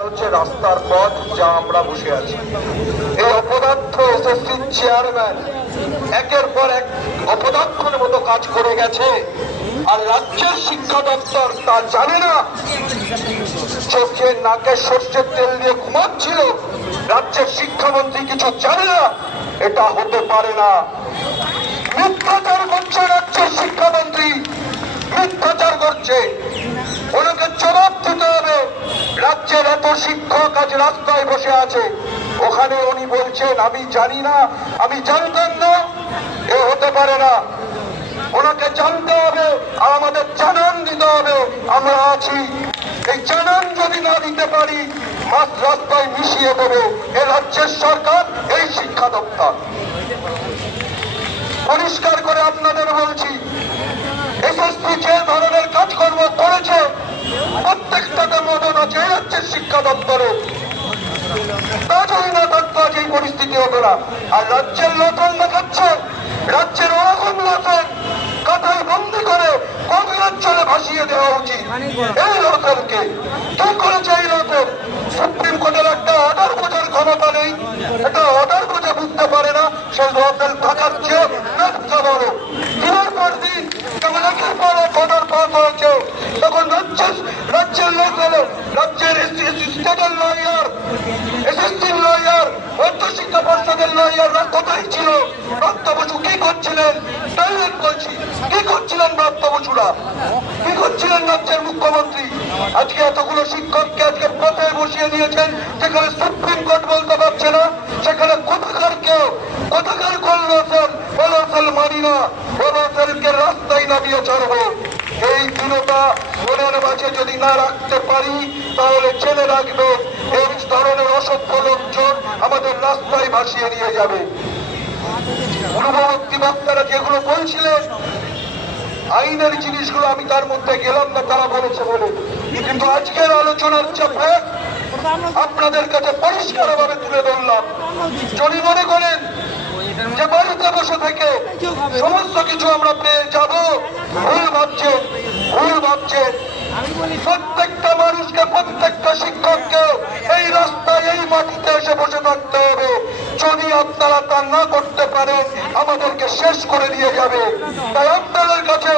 হচ্ছে রাস্তার পথ যা আমরা বসে আছি। এই অপদার্থ এসএসসির চেয়ারম্যান একের পর এক অপদার্থের মতো কাজ করে গেছে আর রাজ্যের শিক্ষা দপ্তর তা জানে না চোখে নাকে সর্ষের তেল দিয়ে ঘুমাচ্ছিল। রাজ্যের শিক্ষামন্ত্রী কিছু জানে না, এটা হতে পারে না। মিথ্যাচার করছে রাজ্যের শিক্ষামন্ত্রী। মিথ্যাচার করছে ওনাকে জবাব দিতে হবে রাজ্যের এত শিক্ষক আজ রাস্তায় বসে আছে। ওখানে উনি বলছেন, আমি জানি না, আমি জানতাম না, এ হতে পারে না। ওনাকে জানতে হবে, আর আমাদের জানান দিতে হবে, আমরা আছি। এই জানান যদি না দিতে পারি, মাছ রাস্তায় মিশিয়ে দেবে। এ রাজ্যের সরকার, এই শিক্ষা দপ্তর। পরিষ্কার করে আপনাদের বলছি এসএসপি যে ধরনের কাজকর্ম করেছে সুপ্রিম কোর্টের একটা অর্ডার বোঝার ক্ষমতা নেই। এটা অর্ডার বোঝা বুঝতে পারে না, সেই লটন থাকার চেয়ে ব্যবসা বড় দিনের পর দিন যখন একের পর এক অর্ডার পাস হয়েছে বলতে পারছে না, সেখানে কোথাকার কেউ, কোথাকার কল্লোসন কল্লোসল মানি না কল্লোসলকে রাস্তায় নামিয়ে ছাড়বো। এই দৃঢ়তা মনের মাঝে যদি না রাখতে পারি, তাহলে জেনে রাখবে এই ধরনের অসভ্য লোকজন আমাদের রাস্তায় ভাসিয়ে নিয়ে যাবে। পূর্ববর্তী বক্তারা যেগুলো বলছিলেন, আইনের জিনিসগুলো আমি তার মধ্যে গেলাম না, তারা বলেছে বলে। কিন্তু আজকের আলোচনার চাপে আপনাদের কাছে পরিষ্কার ভাবে তুলে ধরলাম। যদি মনে করেন যে বাড়িতে বসে থেকে সমস্ত কিছু আমরা পেয়ে যাব ভাবছেন প্রত্যেকটা মানুষকে প্রত্যেকটা শিক্ষককে এই রাস্তায় এই থাকতে হবে। যদি আপনারা তা না করতে পারেন, আমাদেরকে শেষ করে দিয়ে যাবে। তাই আপনাদের কাছে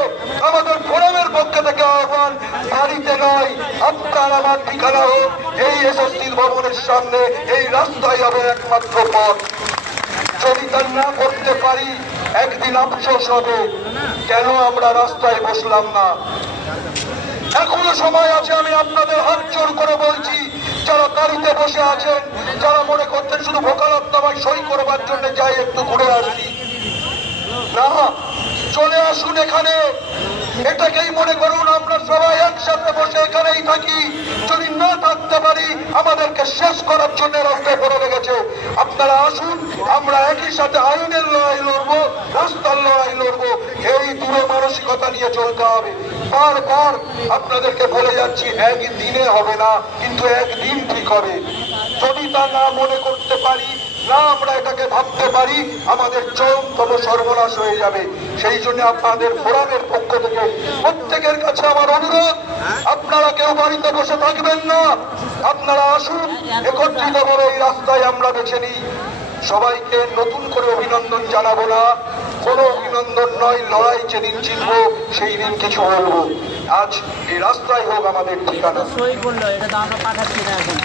আমাদের ফোরামের পক্ষ থেকে আহ্বান, বাড়িতে নয়, আপনার আমার ঠিকানা হোক, এই এসএসসি ভবনের সামনে এই রাস্তায় হবে একমাত্র পথ। যদি তা না করতে পারি একদিন আফসোস হবে, কেন আমরা রাস্তায় বসলাম না? এখনও সময় আছে, আমি আপনাদের হাত জোর করে বলছি, যারা গাড়িতে বসে আছেন, যারা মনে করছেন শুধু ভোকালত্তামায় সই করবার জন্য যাই একটু ঘুরে আসি। না, চলে আসুন এখানে এটাকেই মনে করুন আমরা সবাই একসাথে বসে এখানেই থাকি। যদি না থাকতে পারি, আমাদেরকে শেষ করার জন্য রাস্তায় পড়ে লেগেছে। আপনারা আসুন, আমরা একই সাথে আইনের লড়াই লড়বো, রাস্তার লড়াই লড়বো। এই দূরে মানসিকতা নিয়ে চলতে হবে। বারবার আপনাদেরকে বলে যাচ্ছি, একদিনে হবে না, কিন্তু একদিন ঠিক হবে। যদি তা না মনে করতে পারি না আমরা এটাকে ভাবতে পারি আমাদের চোখ চরমতম সর্বনাশ হয়ে যাবে। সেই জন্য আপনাদের ফোরামের পক্ষ থেকে প্রত্যেকের কাছে আমার অনুরোধ আপনারা কেউ বাড়িতে বসে থাকবেন না আপনারা আসুন একত্রিত করে এই রাস্তায় আমরা বেছে নিই। সবাইকে নতুন করে অভিনন্দন জানাব না কোনো অভিনন্দন নয় লড়াই যেদিন জিতবো সেই দিন কিছু বলব। আজ এই রাস্তায় হোক আমাদের ঠিকানা। সই করল এটা তো আমরা পাঠাচ্ছি না এখন।